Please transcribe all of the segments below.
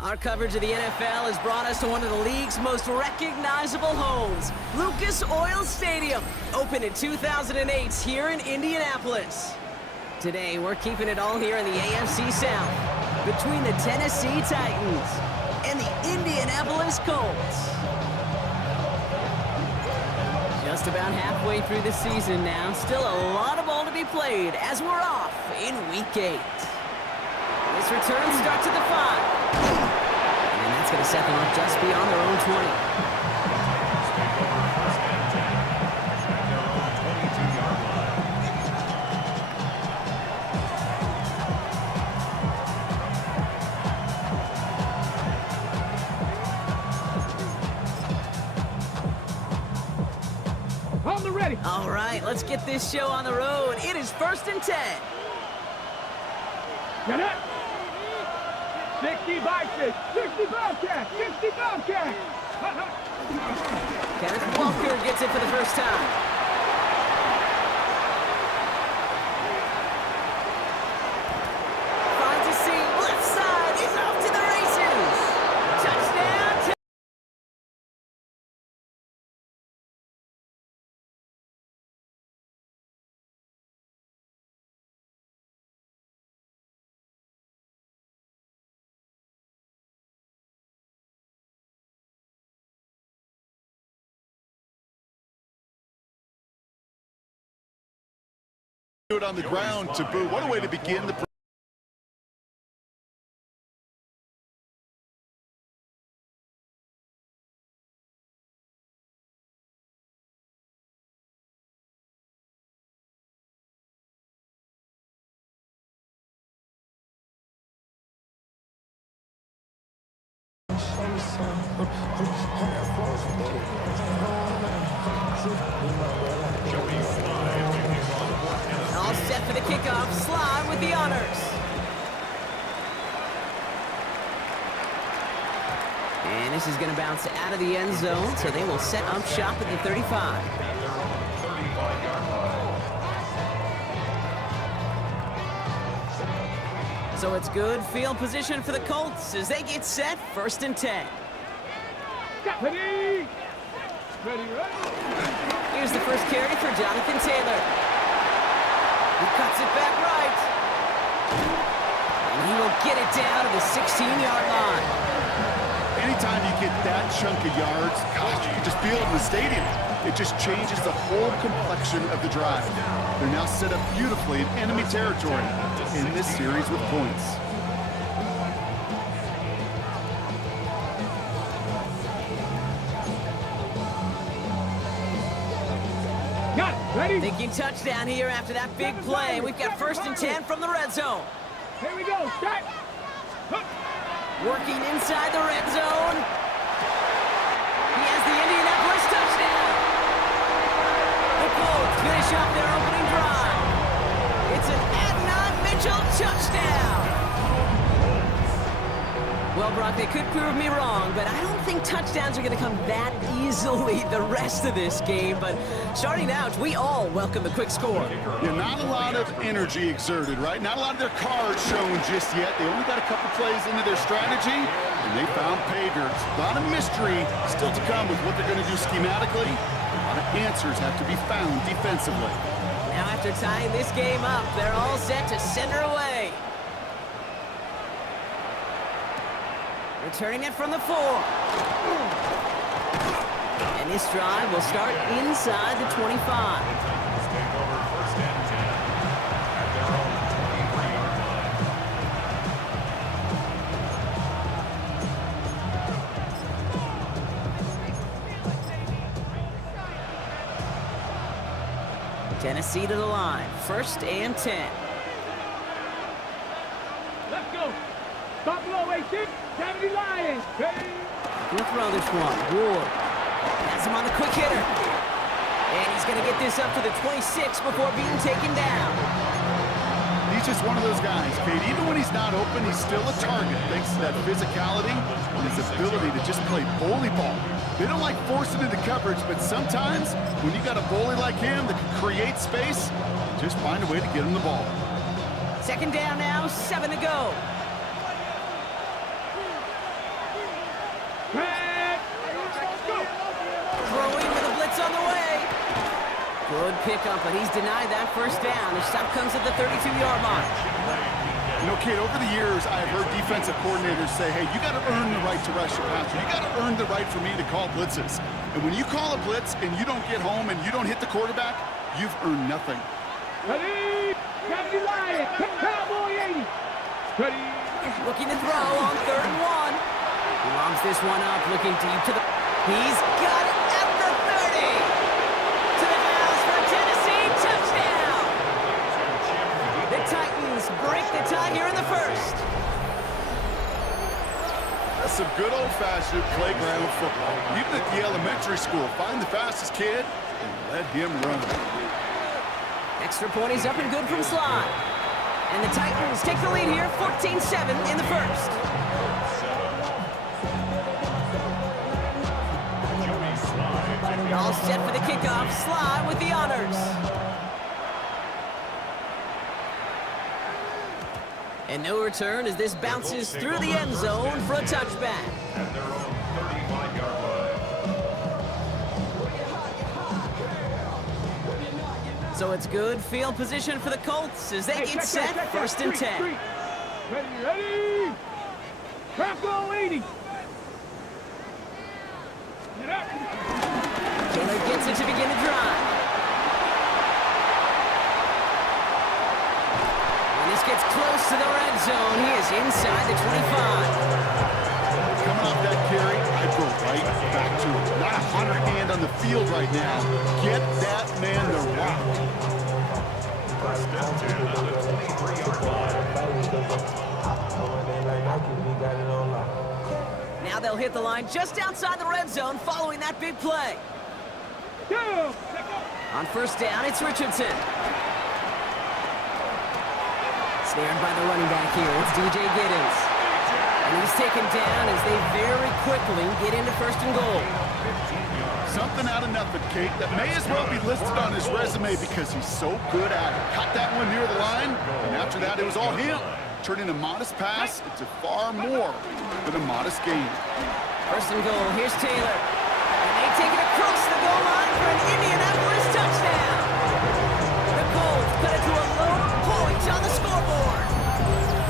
Our coverage of the NFL has brought us to one of the league's most recognizable homes, Lucas Oil Stadium, opened in 2008 here in Indianapolis. Today, we're keeping it all here in the AFC South, between the Tennessee Titans and the Indianapolis Colts. Just about halfway through the season now, still a lot of ball to be played as we're off in Week 8. This return starts at the 5. And that's going to set them up just beyond their own 20. On the ready. All right, let's get this show on the road. It is 1st and 10. Get it. 60 Vikings, 60 Bobcats, 60 Bobcats. Kenneth Walker gets it for the first time. Finds a seam, left side, he's off to the races. Touchdown. Do it on the ground to boot. What a way to begin the All set for the kickoff. Slide with the honors. And this is going to bounce out of the end zone, so they will set up shop at the 35. So it's good field position for the Colts as they get set 1st and 10. Ready. Ready. Here's the first carry for Jonathan Taylor. He cuts it back right. And he will get it down to the 16-yard line. anytime you get that chunk of yards, gosh, you can just feel it in the stadium. It just changes the whole complexion of the drive. They're now set up beautifully in enemy territory in this series with points. Got it. Ready? Thinking touchdown here after that big play. We've got 1st and 10 from the red zone. Here we go. Start. Working inside the red zone. He has the Indianapolis touchdown. The Colts finish off their opening drive. It's an Adnan Mitchell touchdown. Well, Brock, they could prove me wrong, but I don't think touchdowns are going to come that easily the rest of this game. But starting out, we all welcome the quick score. Yeah, not a lot of energy exerted, right? Not a lot of their cards shown just yet. They only got a couple plays into their strategy, and they found pay dirt. A lot of mystery still to come with what they're going to do schematically. A lot of answers have to be found defensively. Now, after tying this game up, they're all set to send her away. Returning it from the 4. And this drive will start inside the 25. Tennessee to the line. 1st and 10. Let's go. Buffalo 18. 70 Lions. Ready? We'll throw this one. Ward has him on the quick hitter. And he's going to get this up to the 26 before being taken down. He's just one of those guys, Kate. Even when he's not open, he's still a target thanks to that physicality and his ability to just play bully ball. They don't like forcing into coverage, but sometimes when you got a bully like him that can create space, just find a way to get him the ball. 2nd down now, 7 to go. pickup, but he's denied that first down. The stop comes at the 32-yard line. You know, Kate, over the years, I have heard defensive coordinators say, hey, you got to earn the right to rush your passer. You got to earn the right for me to call blitzes. And when you call a blitz and you don't get home and you don't hit the quarterback, you've earned nothing. Ready? Deputy Lion. Cowboy 80. Ready? Looking to throw on 3rd and 1. He lobs this one up, looking deep to the... He's got it at the 30. To the house for a Tennessee touchdown. The Titans break the tie here in the first. That's some good old-fashioned playground football. Even at the elementary school, find the fastest kid and let him run. Extra point is up and good from Sly. And the Titans take the lead here, 14-7 in the first. All set for the kickoff. Sly with the honors. And no return as this bounces through the end zone for a touchback. At their own 35-yard line. So it's good field position for the Colts as they get set, 1st and 10. Ready? Bronco 80. Get up. Taylor gets it to begin the drive. When this gets close to the red zone, he is inside the 25. Coming off that carry, I'd go right back to him. Not a 100-hand on the field right now. Get that man the rock. First and 10 on the 23-yard line. Now they'll hit the line just outside the red zone following that big play. On 1st down, it's Richardson. Snared by the running back here, it's DJ Giddens. And he's taken down as they very quickly get into 1st and goal. Something out of nothing, Kate, that may as well be listed on his resume because he's so good at it. Caught that one near the line, and after that, it was all him. Turning a modest pass into far more than a modest gain. 1st and goal, here's Taylor. And they take it across the goal line for an Indianapolis touchdown. The Colts cut it to a low point on the scoreboard.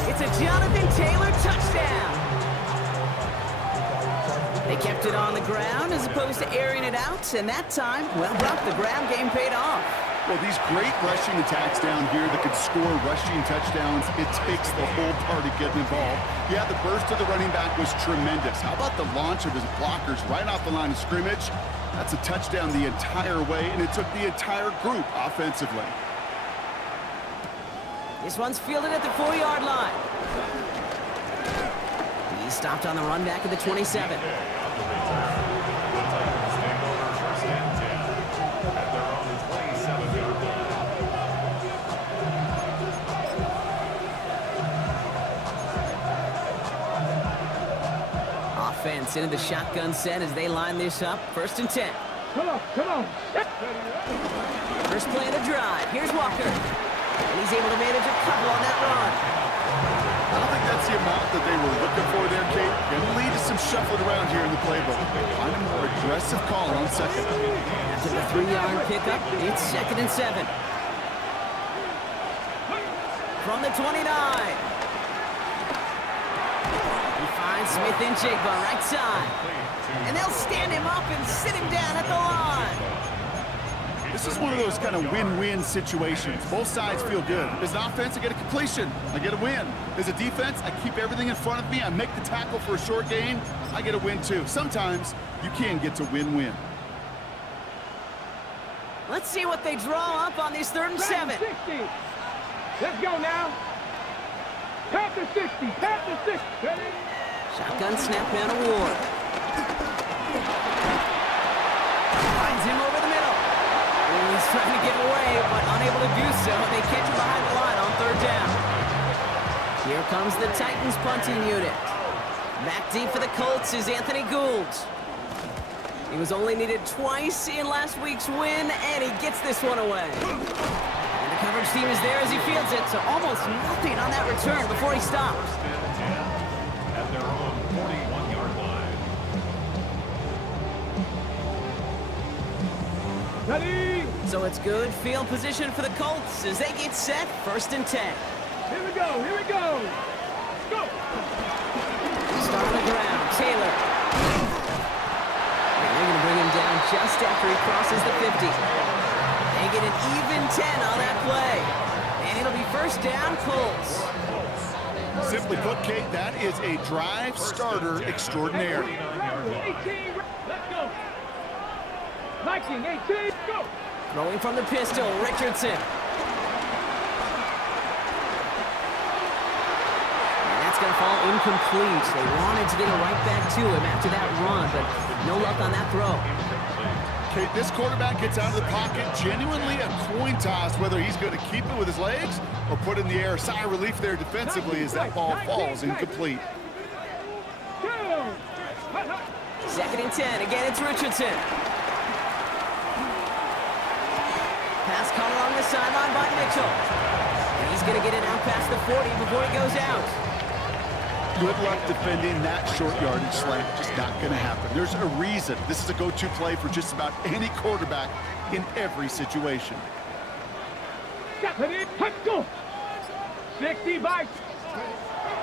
It's a Jonathan Taylor touchdown. They kept it on the ground as opposed to airing it out, and that time, well, the ground game paid off. Well, these great rushing attacks down here that could score rushing touchdowns, it takes the whole party getting involved. Yeah, the burst of the running back was tremendous. How about the launch of his blockers right off the line of scrimmage? That's a touchdown the entire way, and it took the entire group offensively. This one's fielded at the 4-yard line. He stopped on the run back at the 27. Offense into the shotgun set as they line this up. 1st and 10. Come on. First play of the drive. Here's Walker. And he's able to manage a couple on that run. I don't think that's the amount that they were looking for there, Kate. Going to lead to some shuffling around here in the playbook. Find a more aggressive call on 2nd. After the 3-yard pickup, it's 2nd and 7. From the 29. Smith and Jigba right side. And they'll stand him up and sit him down at the line. This is one of those kind of win-win situations. Both sides feel good. As an offense, I get a completion. I get a win. As a defense, I keep everything in front of me. I make the tackle for a short gain. I get a win, too. Sometimes you can get to win-win. Let's see what they draw up on this 3rd and 7. 60. Let's go now. Pat the 60. Ready? Shotgun snap down to Ward. Finds him over the middle. Oh, he's trying to get away, but unable to do so. They catch him behind the line on 3rd down. Here comes the Titans punting unit. Back deep for the Colts is Anthony Gould. He was only needed twice in last week's win, and he gets this one away. And the coverage team is there as he fields it, so almost nothing on that return before he stops. At their own 41-yard line. Ready? So it's good field position for the Colts as they get set, 1st and 10. Here we go, here we go. Go. Start on the ground, Taylor. And they're going to bring him down just after he crosses the 50. They get an even 10 on that play. And it'll be 1st down, Colts. Simply put, Kate, that is a drive starter extraordinaire. 18, let's go. Viking, 18, go. Throwing from the pistol, Richardson. And that's going to fall incomplete. They wanted to get it right back to him after that run, but no luck on that throw. Kate, this quarterback gets out of the pocket, genuinely a coin toss whether he's going to keep it with his legs or put it in the air. Sigh of relief there defensively as that ball falls incomplete. 2nd and 10. Again, it's Richardson. Pass caught along the sideline by Mitchell. And he's going to get it out past the 40 before he goes out. Good luck defending that short yardage slant. Just not going to happen. There's a reason. This is a go-to play for just about any quarterback in every situation. 60 by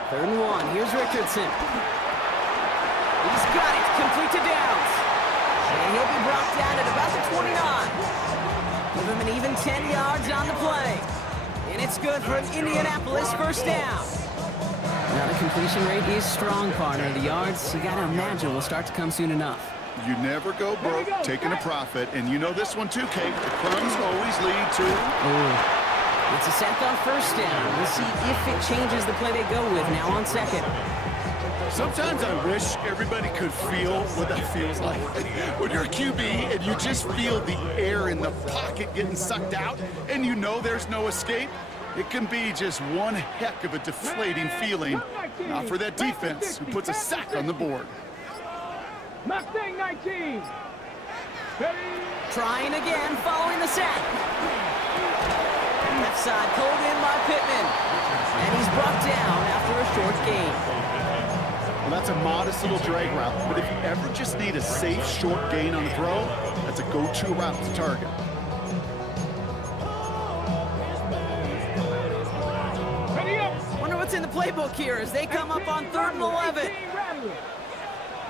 3rd and 1. Here's Richardson. He's got it. Complete to Downs. And he'll be brought down at about the 29. Give him an even 10 yards on the play. And it's good for an Indianapolis 1st down. Now the completion rate is strong, partner. The yards, you got to imagine, will start to come soon enough. You never go broke taking a profit. And you know this one too, Kate. The crumbs always lead to... Oh, it's a sack on 1st down. We'll see if it changes the play they go with now on 2nd. Sometimes I wish everybody could feel what that feels like. When you're a QB and you just feel the air in the pocket getting sucked out and you know there's no escape, it can be just one heck of a deflating feeling. Not for that defense who puts a sack on the board. Mustang 19. Trying again following the sack. Left side pulled in by Pittman. And he's brought down after a short gain. Well, that's a modest little drag route, but if you ever just need a safe short gain on the throw, that's a go-to route to target. Wonder what's in the playbook here as they come up on 3rd and 11.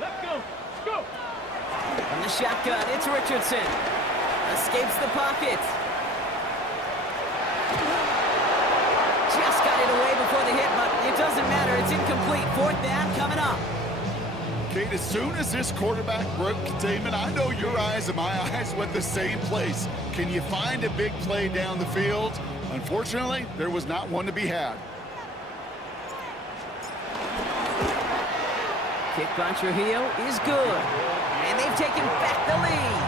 Let's go. Go. From the shotgun, it's Richardson. Escapes the pocket. Just got it away before the hit, but it doesn't matter. It's incomplete. 4th down coming up. Kate, as soon as this quarterback broke containment, I know your eyes and my eyes went the same place. Can you find a big play down the field? Unfortunately, there was not one to be had. Kick by Trujillo is good. And they've taken back the lead.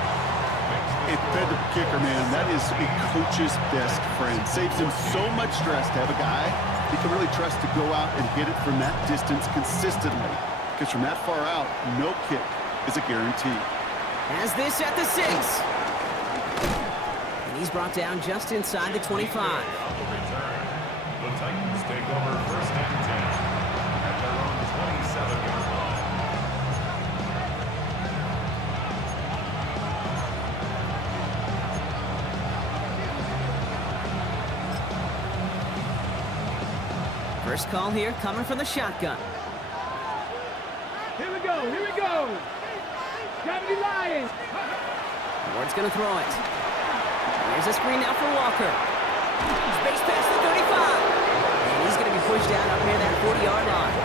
A feather kicker, man, that is a coach's best friend. Saves him so much stress to have a guy he can really trust to go out and hit it from that distance consistently. Because from that far out, no kick is a guarantee. Has this at the 6. And he's brought down just inside the 25. The Titans take over 1st and 10 at their own 27-yard line. First call here coming from the shotgun. Here we go. Here we go. 70 Lions. Ward's going to throw it. Here's a screen now for Walker. Space past the 35. And he's going to be pushed down up near that 40-yard line.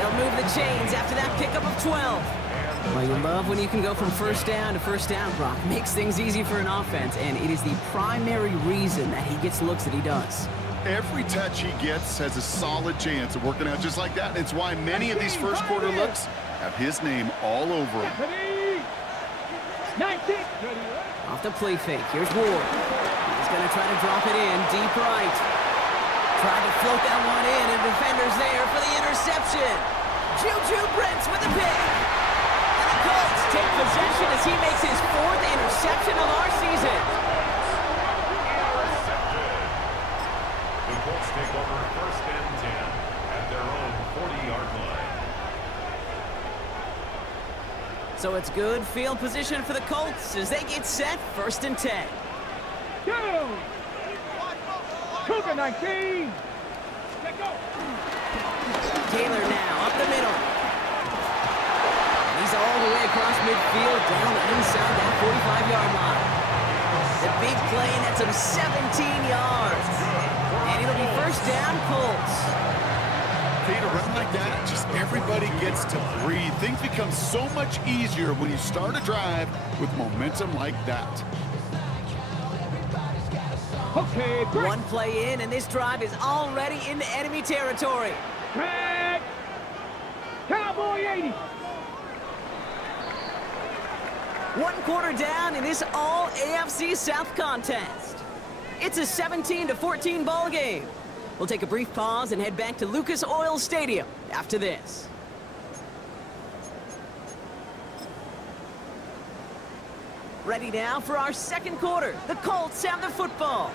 They'll move the chains after that pickup of 12. Well, you love when you can go from 1st down to 1st down, Brock. Makes things easy for an offense, and it is the primary reason that he gets looks that he does. Every touch he gets has a solid chance of working out just like that. And it's why many of these first quarter looks have his name all over them. 19. Off the play fake. Here's Ward. He's going to try to drop it in deep right. Trying to float that one in, and defender's there for the interception. Juju Brents with the pick. And the Colts take possession as he makes his 4th interception of our season. The Colts take over 1st and 10 at their own 40-yard line. So it's good field position for the Colts as they get set 1st and 10. 2. Cougar 19. Let go. Taylor now up the middle. He's all the way across midfield, down inside that 45-yard line. The big play nets him 17 yards. And it'll be first down, Colts. To run like that, just everybody gets to breathe. Things become so much easier when you start a drive with momentum like that. Okay, break. One play in, and this drive is already into enemy territory. Tag. Cowboy 80. One quarter down in this all AFC South contest. It's a 17-14 ball game. We'll take a brief pause and head back to Lucas Oil Stadium after this. Ready now for our second quarter. The Colts have the football.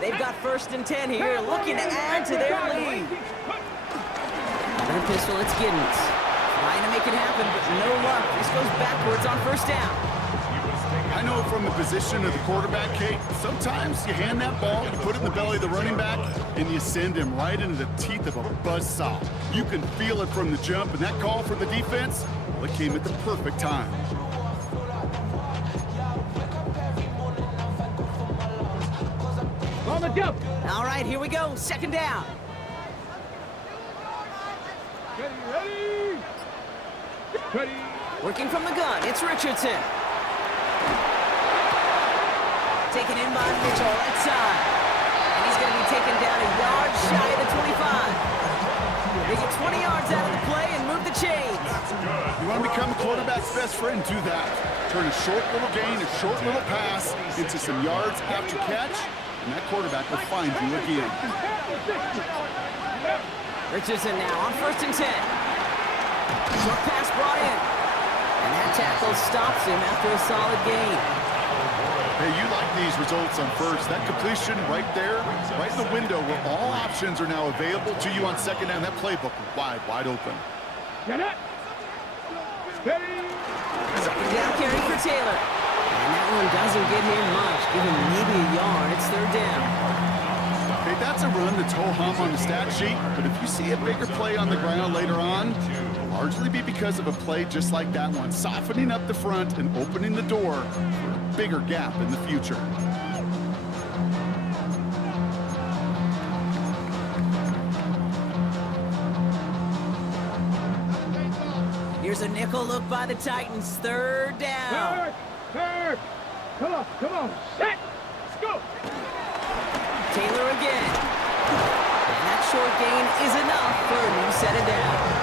They've got 1st and 10 here, looking to add to their lead. Their pistol, it's Giddens. Trying to make it happen, but no luck. This goes backwards on 1st down. I know from the position of the quarterback, Kate, sometimes you hand that ball, you put it in the belly of the running back, and you send him right into the teeth of a buzzsaw. You can feel it from the jump, and that call from the defense, well, it came at the perfect time. On the jump. All right, here we go. 2nd down. Ready. Ready. Working from the gun, it's Richardson. Taken in by Mitchell, right side. And he's going to be taken down a yard shy of the 25. They get 20 yards out of the play and move the chains. You want to become the quarterback's best friend, do that. Turn a short little gain, a short little pass into some yards after catch, and that quarterback will find you again. Richardson now on 1st and 10. Short pass brought in. And that tackle stops him after a solid gain. Hey, you like these results on 1st. That completion right there, right in the window where all options are now available to you on 2nd down. That playbook wide open. Get it. Ready. 2nd down carry for Taylor. And that one doesn't get him much. Give him maybe a yard. It's 3rd down. Hey, that's a run that's ho-hum on the stat sheet, but if you see a bigger play on the ground later on, it'll largely be because of a play just like that one, softening up the front and opening the door for a bigger gap in the future. Here's a nickel look by the Titans. 3rd down. Third. Come on. Set. Let's go. Taylor again. And that short gain is enough for a new set of downs.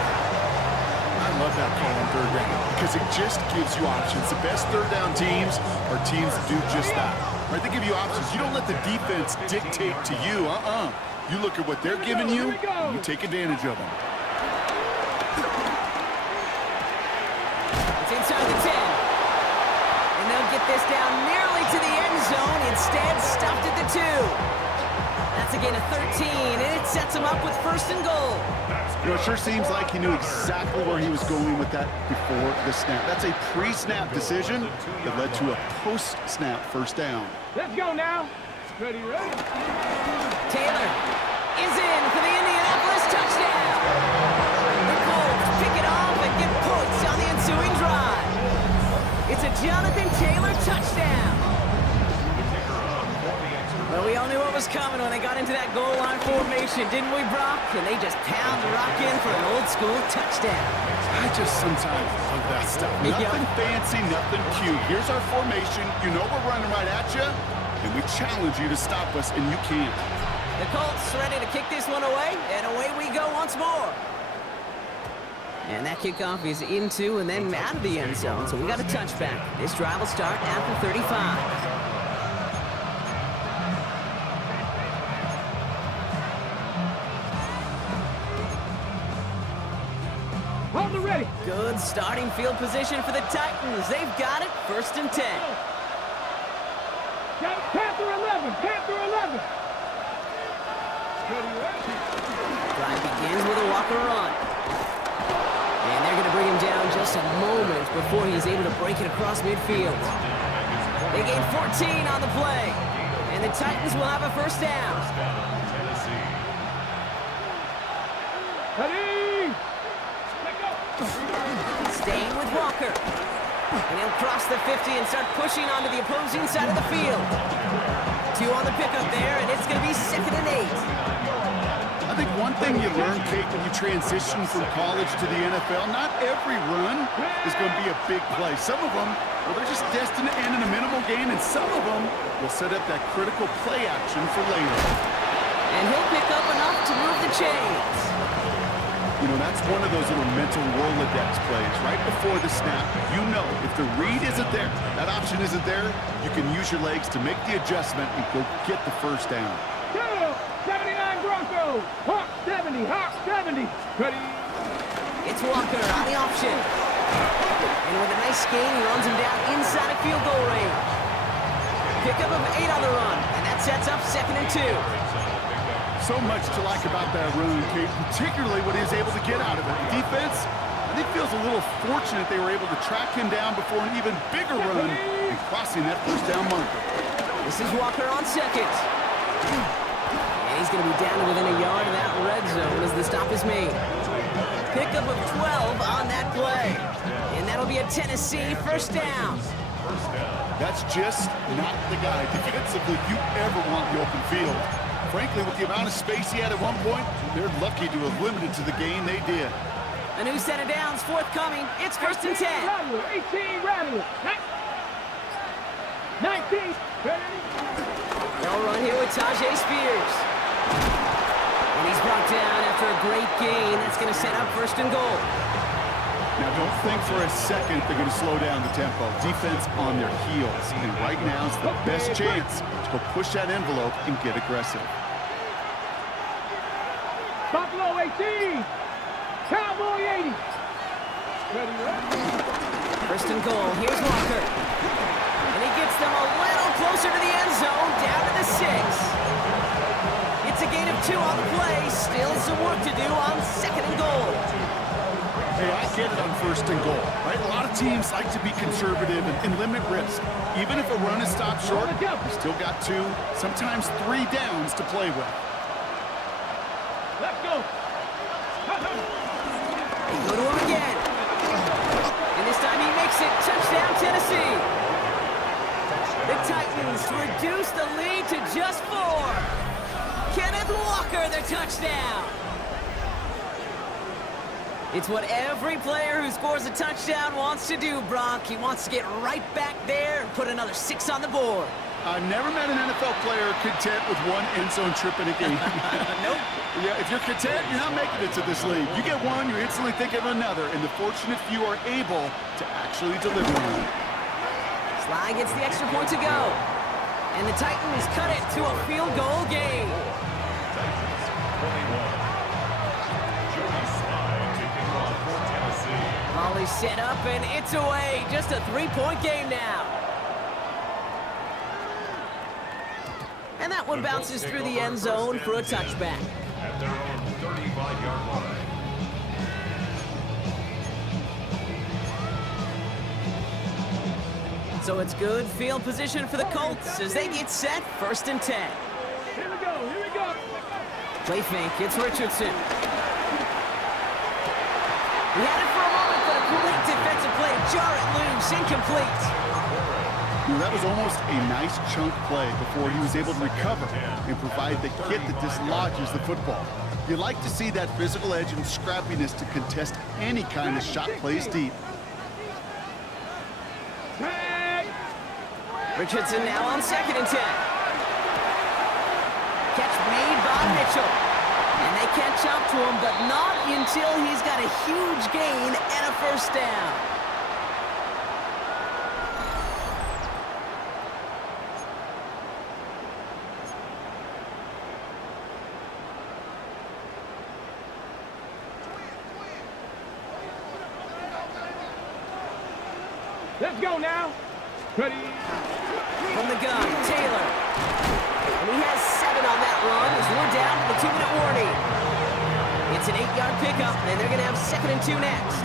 I love that call on 3rd down because it just gives you options. The best 3rd down teams are teams that do just that. Right? They give you options. You don't let the defense dictate to you. You look at what they're giving you, and you take advantage of them. It's inside the 10. And they'll get this down nearly to the end zone. Instead, stopped at the 2. That's a gain of 13, and it sets him up with 1st and goal. You know, it sure seems like he knew exactly where he was going with that before the snap. That's a pre-snap decision that led to a post-snap 1st down. Let's go now. Ready. Taylor is in for the Indianapolis touchdown. The Colts pick it off and get points on the ensuing drive. It's a Jonathan Taylor touchdown. Well, we all knew what was coming when they got into that goal line formation, didn't we, Brock? And they just pound the rock in for an old-school touchdown. I just sometimes love that stuff. Nothing fancy, nothing cute. Here's our formation. You know we're running right at you, and we challenge you to stop us, and you can't. The Colts ready to kick this one away, and away we go once more. And that kickoff is into and then out of the end zone, so we got a touchback. This drive will start at the 35. Ready. Good starting field position for the Titans. They've got it. 1st and 10. Got Panther 11. Panther 11. Drive begins with a walker run. And they're going to bring him down just a moment before he's able to break it across midfield. They gain 14 on the play. And the Titans will have a first down. First down, Tennessee. Ready? Let go. Staying with Walker. And he'll cross the 50 and start pushing onto the opposing side of the field. 2 on the pickup there, and it's going to be 2nd and 8. I think one thing you learn, Kate, when you transition from college to the NFL, not every run is going to be a big play. Some of them, well, they're just destined to end in a minimal gain, and some of them will set up that critical play action for later. And he'll pick up enough to move the chains. You know, that's one of those little mental Rolodex plays. Right before the snap, you know if the read isn't there, that option isn't there, you can use your legs to make the adjustment and go get the first down. 79 Broncos. Hawk 70. Hawk 70. Ready? It's Walker on the option. And with a nice gain, he runs him down inside of field goal range. Pickup of 8 on the run, and that sets up 2nd and 2. So much to like about that run, Kate, particularly what he was able to get out of it. The defense, I think, feels a little fortunate they were able to track him down before an even bigger run and crossing that first down marker. This is Walker on 2nd. And he's going to be down to within a yard of that red zone as the stop is made. Pickup of 12 on that play. And that'll be a Tennessee first down. That's just not the guy defensively you ever want in the open field. Frankly, with the amount of space he had at one point, they're lucky to have limited to the gain they did. A new set of downs forthcoming. It's 1st and 10. Rattle. 18 Rattle. 19. Ready? They'll run here with Tajay Spears. And he's brought down after a great gain. That's going to set up 1st and goal. Now, don't think for a second they're going to slow down the tempo. Defense on their heels. And right now is the best chance to go push that envelope and get aggressive. Buffalo 18. Cowboy 80. Ready? 1st and goal. Here's Walker. And he gets them a little closer to the end zone, down to the 6. It's a gain of 2 on the play. Still some work to do on 2nd and goal. Hey, I get it on 1st and goal, right? A lot of teams like to be conservative and limit risk. Even if a run is stopped short, you still got 2, sometimes 3 downs to play with. Let's go. They go to him again. And this time he makes it. Touchdown, Tennessee. The Titans reduce the lead to just 4. Kenneth Walker, their touchdown. It's what every player who scores a touchdown wants to do, Brock. He wants to get right back there and put another 6 on the board. I've never met an NFL player content with 1 end zone trip in a game. Nope. Yeah, if you're content, you're not making it to this league. You get 1, you're instantly thinking of another, and the fortunate few are able to actually deliver on it. Sly gets the extra point to go. And the Titans cut it to a field goal game. Titans 21. Molly set up, and it's away. Just a 3-point game now. And that one bounces through the end zone for a touchback. At their own 35-yard line. So it's good field position for the Colts as they get set 1st and 10. Here we go. Here we go. Play fake. It's Richardson. He had it for a moment, but a great defensive play to jar it loose, incomplete. That was almost a nice chunk play before he was able to recover and provide the hit that dislodges the football. You like to see that physical edge and scrappiness to contest any kind of shot plays deep. Richardson now on 2nd and 10. Catch made by Mitchell. And they catch up to him, but not until he's got a huge gain and a first down. Let's go now. Ready? From the gun, Taylor. And he has 7 on that run as we're down to the 2-minute warning. It's an 8-yard pickup, and they're going to have 2nd and 2 next.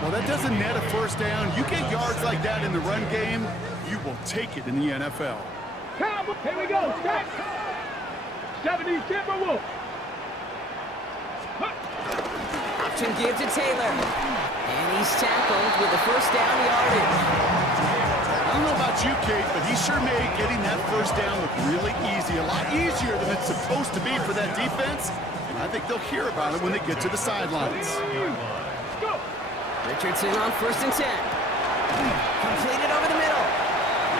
Well, that doesn't net a first down. You get yards like that in the run game, you will take it in the NFL. Cowboy. Here we go. Step. 70 Timberwolves. Option give to Taylor. And he's tackled with the first down yardage. I don't know about you, Kate, but he sure made getting that first down look really easy. A lot easier than it's supposed to be for that defense. And I think they'll hear about it when they get to the sidelines. Go. Richardson on 1st and 10. Completed over the middle.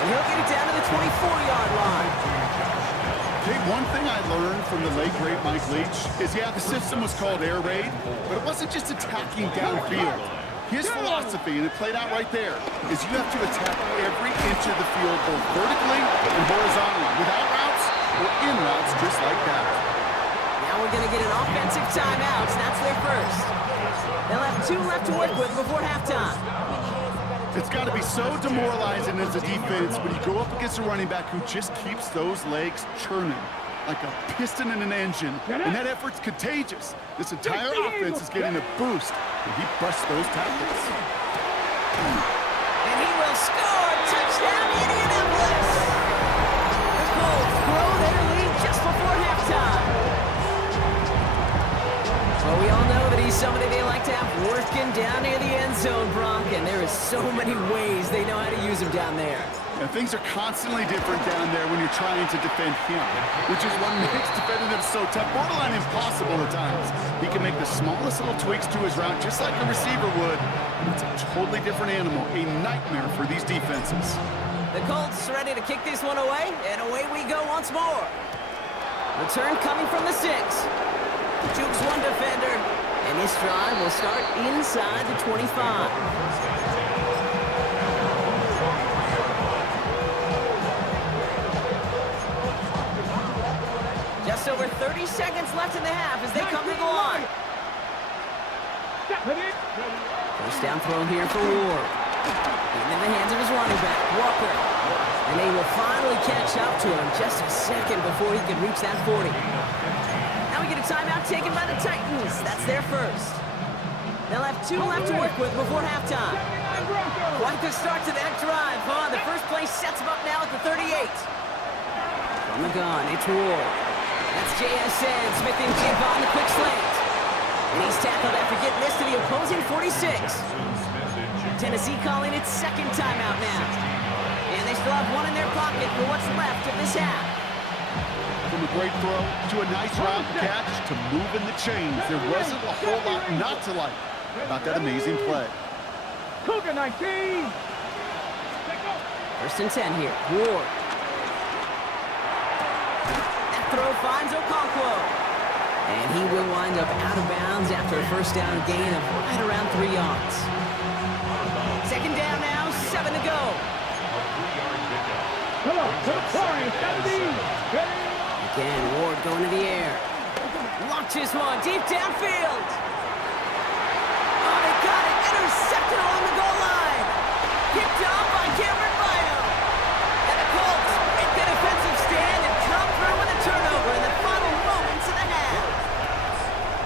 And he'll get it down to the 24-yard line. Okay, one thing I learned from the late, great Mike Leach is, yeah, the system was called air raid, but it wasn't just attacking downfield. His philosophy, and it played out right there, is you have to attack every inch of the field, both vertically and horizontally, without routes or in routes, just like that. Now we're going to get an offensive timeout. That's their first. They'll have 2 left to work with before halftime. It's got to be so demoralizing as a defense when you go up against a running back who just keeps those legs churning like a piston in an engine, and that effort's contagious. This entire offense is getting a boost, and he busts those tackles. And he will score! Touchdown, Indianapolis! The Colts grow their lead just before halftime. Well, we all know that he's somebody they like to have working down near the end zone, Bronk, and there is so many ways they know how to use him down there. And things are constantly different down there when you're trying to defend him, which is what makes defending him so tough, borderline impossible at times. He can make the smallest little tweaks to his route, just like a receiver would. It's a totally different animal, a nightmare for these defenses. The Colts ready to kick this one away, and away we go once more. Return coming from the 6. Jukes one defender, and this drive will start inside the 25. Just over 30 seconds left in the half as they come to the line. First down throw here for Ward. In the hands of his running back, Walker. And they will finally catch up to him just a second before he can reach that 40. Now we get a timeout taken by the Titans. That's their first. They'll have 2 left to work with before halftime. Quite the start to that drive, huh? The first play sets him up now at the 38. From the gun, it's Ward. That's JSN, Smith and Jib on the quick slant. And he's tackled after getting this to the opposing 46. Tennessee calling its second timeout now. And they still have one in their pocket for what's left of this half. From a great throw to a nice route catch to moving the chains, there wasn't a whole lot not to like about that amazing play. Cougar 19. First and 10 here. Ward. Throw finds Okonkwo. And he will wind up out of bounds after a first down gain of right around 3 yards. Second down now, 7 to go. Hello, to the 40, 70. Again, Ward going to the air. Launches one deep downfield. Oh, they got it. Intercepted along the goal line. Picked off by Cameron Bino. And the Colts make the defensive stand and come through with a turnover in the final moments of the half.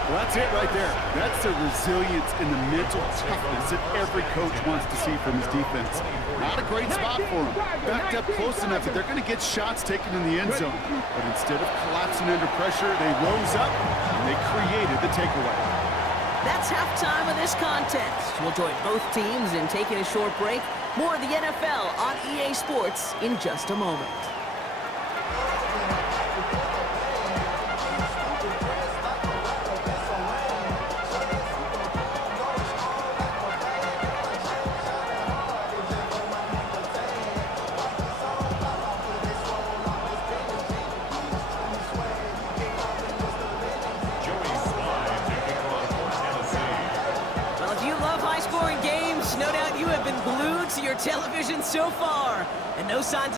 Well, that's it right there. That's the resilience and the mental toughness that every coach wants to see from his defense. Not a great spot for him. Backed up close enough that they're going to get shots taken in the end zone. But instead of collapsing under pressure, they rose up and they created the takeaway. That's halftime of this contest. We'll join both teams in taking a short break. More of the NFL on EA Sports in just a moment. No doubt you have been glued to your television so far, and no signs.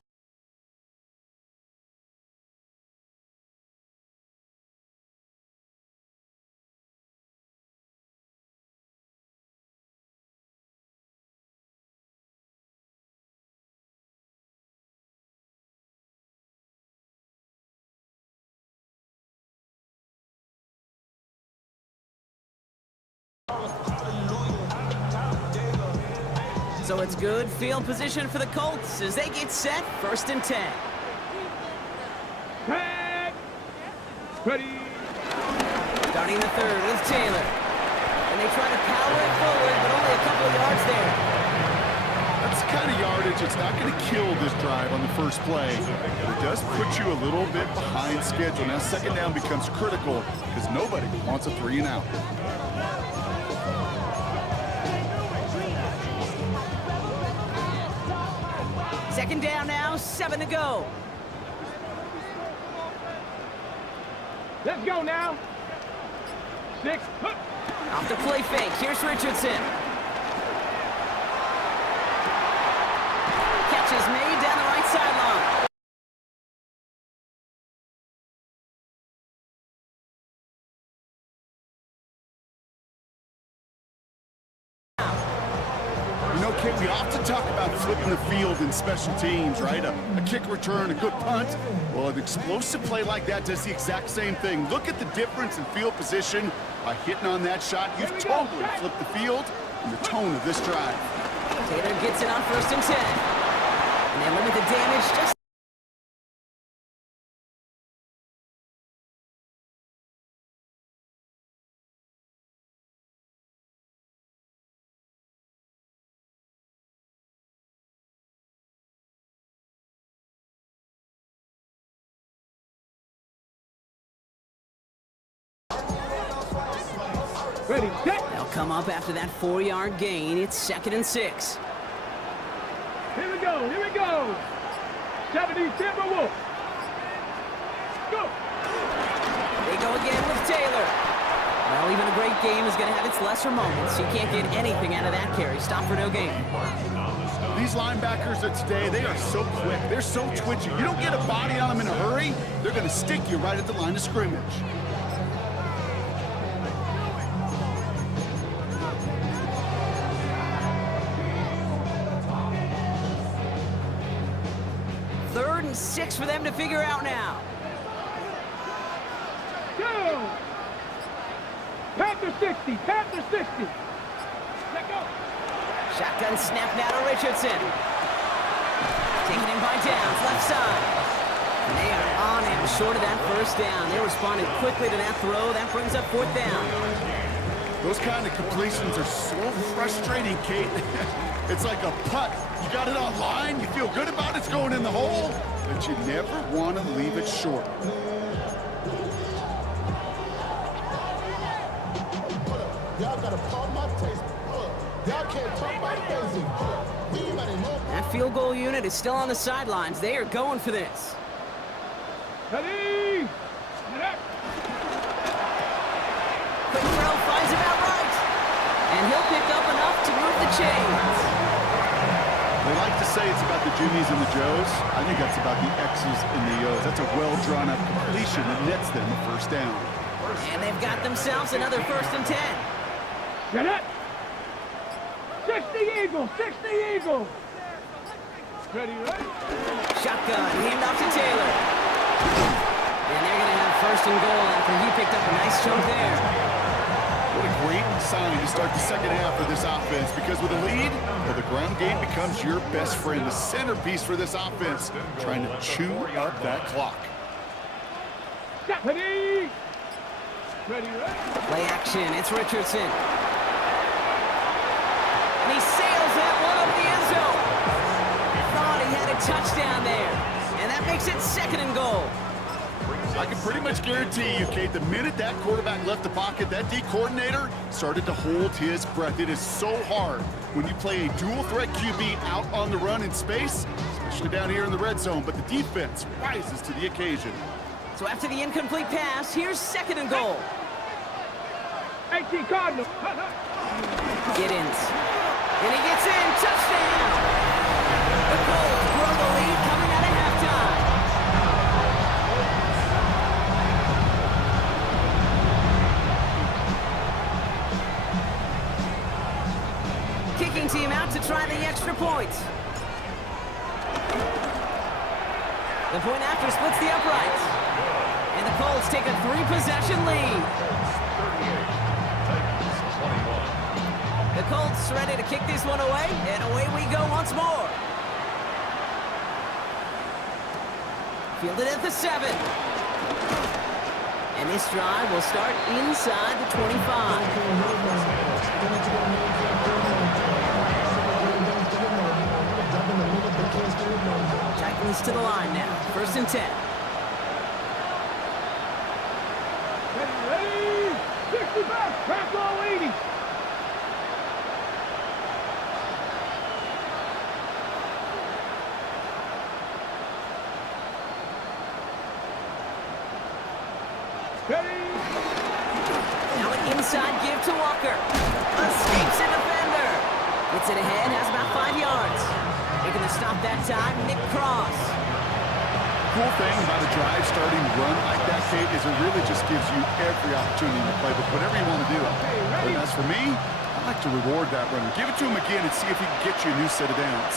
So it's good field position for the Colts as they get set, 1st and 10. Ready. Starting the third with Taylor. And they try to power it forward, but only a couple of yards there. That's the kind of yardage it's not going to kill this drive on the first play, but it does put you a little bit behind schedule. Now second down becomes critical because nobody wants a 3 and out. Second down now, 7 to go. Let's go now. 6. Off the play fake, here's Richardson. Catch is made down the right sideline. You know, Kate, we often talk about flipping the field in special teams, right? A kick return, a good punt. Well, an explosive play like that does the exact same thing. Look at the difference in field position by hitting on that shot. You've totally flipped the field and the tone of this drive. Taylor gets it on 1st and 10. And they limit the damage just... Ready, set. They'll come up after that 4-yard gain. It's 2nd and 6. Here we go, here we go. 70 Timberwolves. Go. They go again with Taylor. Well, even a great game is going to have its lesser moments. You can't get anything out of that carry. Stop for no gain. These linebackers of today, they are so quick. They're so twitchy. You don't get a body on them in a hurry, they're going to stick you right at the line of scrimmage. Third and 6 for them to figure out now. Go. Panther 60, Panther 60. Let go. Shotgun snap now to Richardson. Taking him by downs, left side. And they are on him short of that 1st down. They responded quickly to that throw. That brings up 4th down. Those kind of completions are so frustrating, Kate. It's like a putt. You got it on line, you feel good about it's going in the hole, but you never want to leave it short. Y'all gotta pump my taste. Y'all can't talk my crazy. That field goal unit is still on the sidelines. They are going for this. Ready. Quick throw finds him out right. And he'll pick up enough to move the chains. They like to say it's about the Jimmies and the Joes. I think that's about the X's and the O's. That's a well-drawn-up completion that nets them a 1st down. And they've got themselves another 1st and 10. Get it. 60 Eagles, 60 Eagles. Ready, ready. Shotgun, hand off to Taylor. And they're going to have 1st and goal after he picked up a nice chunk there. What a great sign to start the second half of this offense, because with a lead, well, the ground game becomes your best friend, the centerpiece for this offense, trying to chew up that clock. Ready. Ready, ready. Play action, it's Richardson. And he sails that one up the end zone. Thought he had a touchdown there. And that makes it 2nd and goal. I can pretty much guarantee you, Kate, the minute that quarterback left the pocket, that D coordinator started to hold his breath. It is so hard when you play a dual-threat QB out on the run in space, especially down here in the red zone, but the defense rises to the occasion. So after the incomplete pass, here's 2nd and goal. 18 Cardinals. Giddens. And he gets in. Touchdown! The Colts grow the lead coming out of halftime. Kicking team out to try the extra point. The point after splits the uprights. And the Colts take a 3-possession lead. The Colts ready to kick this one away, and away we go once more. Fielded at the 7. And this drive will start inside the 25. Titans to the line now. 1st and 10. Ready, 65, crack all 80. Ready. Now an inside give to Walker. Escapes a defender. Gets it ahead, has about 5 yards. Making the stop that time, Nick Cross. Cool thing about a drive starting run like that, Kate, is it really just gives you every opportunity to play with whatever you want to do. But as for me, I like to reward that runner. Give it to him again and see if he can get you a new set of downs.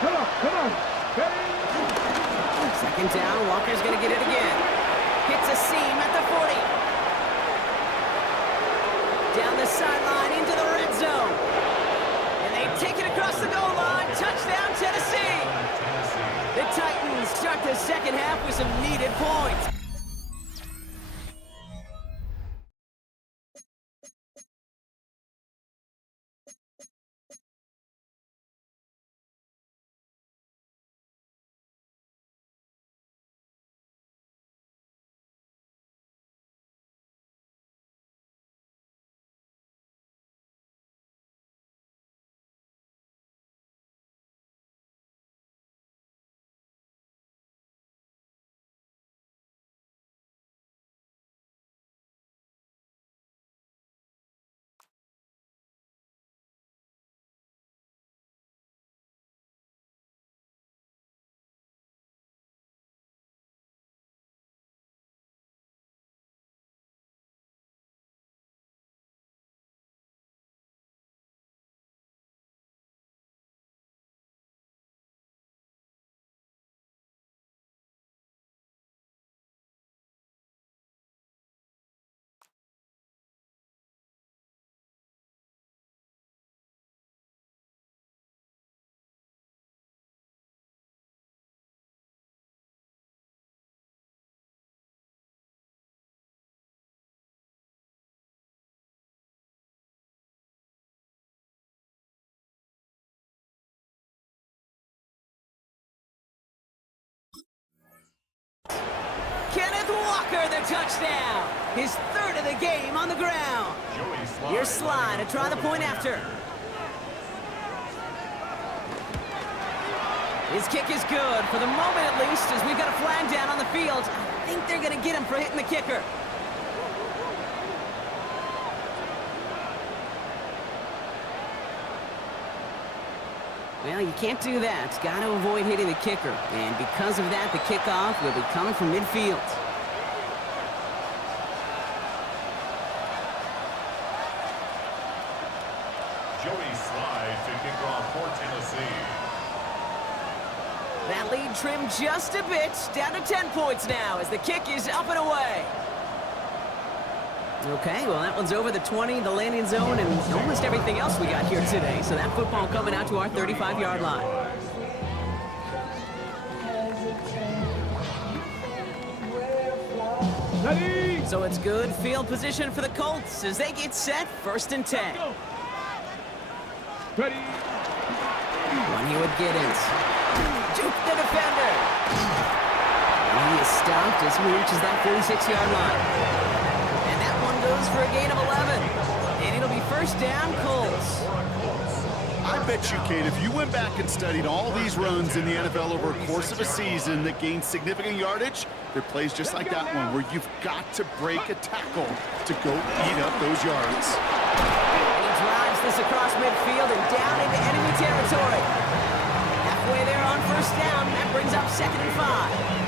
Come on. Ready. 2nd down, Walker's going to get it again. Hits a seam at the 40. Down the sideline into the red zone. And they take it across the goal line. Touchdown, Tennessee. The Titans start the 2nd half with some needed points. Kenneth Walker, the touchdown. His 3rd of the game on the ground. Here's Sly to try the point after. His kick is good, for the moment at least, as we've got a flag down on the field. I think they're going to get him for hitting the kicker. Well, you can't do that. Got to avoid hitting the kicker. And because of that, the kickoff will be coming from midfield. Joey Slide to kick off for Tennessee. That lead trimmed just a bit, down to 10 points now as the kick is up and away. Okay, well, that one's over the 20, the landing zone, and almost everything else we got here today. So that football coming out to our 35-yard line. Ready. So it's good field position for the Colts as they get set, 1st and 10. Ready. One he would get it. Juke the defender. And he is stopped as he reaches that 46-yard line. And that one goes for a gain of 11. And it'll be 1st down, Colts. I bet you, Kate, if you went back and studied all these runs in the NFL over a course of a season that gained significant yardage, there are plays just like that one where you've got to break a tackle to go eat up those yards. And he drives this across midfield and down into enemy territory. Halfway there on 1st down, that brings up 2nd and 5.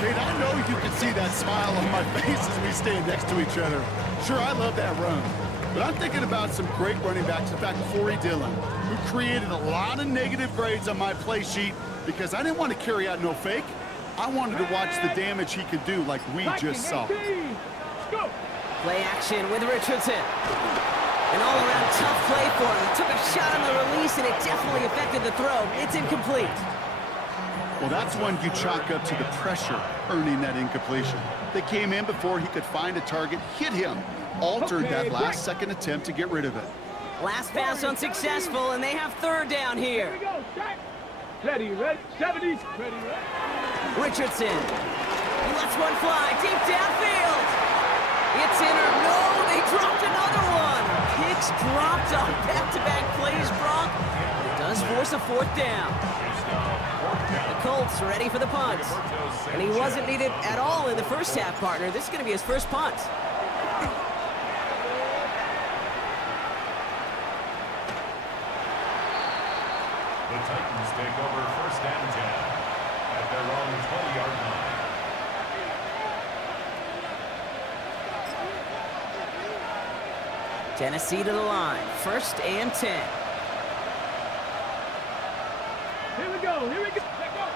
Kate, I know you can see that smile on my face as we stand next to each other. Sure, I love that run. But I'm thinking about some great running backs. In fact, Corey Dillon, who created a lot of negative grades on my play sheet because I didn't want to carry out no fake. I wanted to watch the damage he could do like we just saw. Go. Play action with Richardson. An all-around tough play for him. He took a shot on the release, and it definitely affected the throw. It's incomplete. Well, that's one you chalk up to the pressure earning that incompletion. They came in before he could find a target, hit him, altered that last-second attempt to get rid of it. Last pass unsuccessful, and they have third down here. Here we go. Set. Ready, ready. 70. Ready, ready. Richardson. He lets one fly deep downfield. It's in or no, they dropped another one. Picks dropped on back-to-back plays, Brock. It does force a fourth down. The Colts are ready for the punt. And he wasn't needed at all in the first half, partner. This is going to be his first punt. The Titans take over first and 10 at their own 20-yard line. Tennessee to the line. First and 10. Here we go. Here we go. Let go.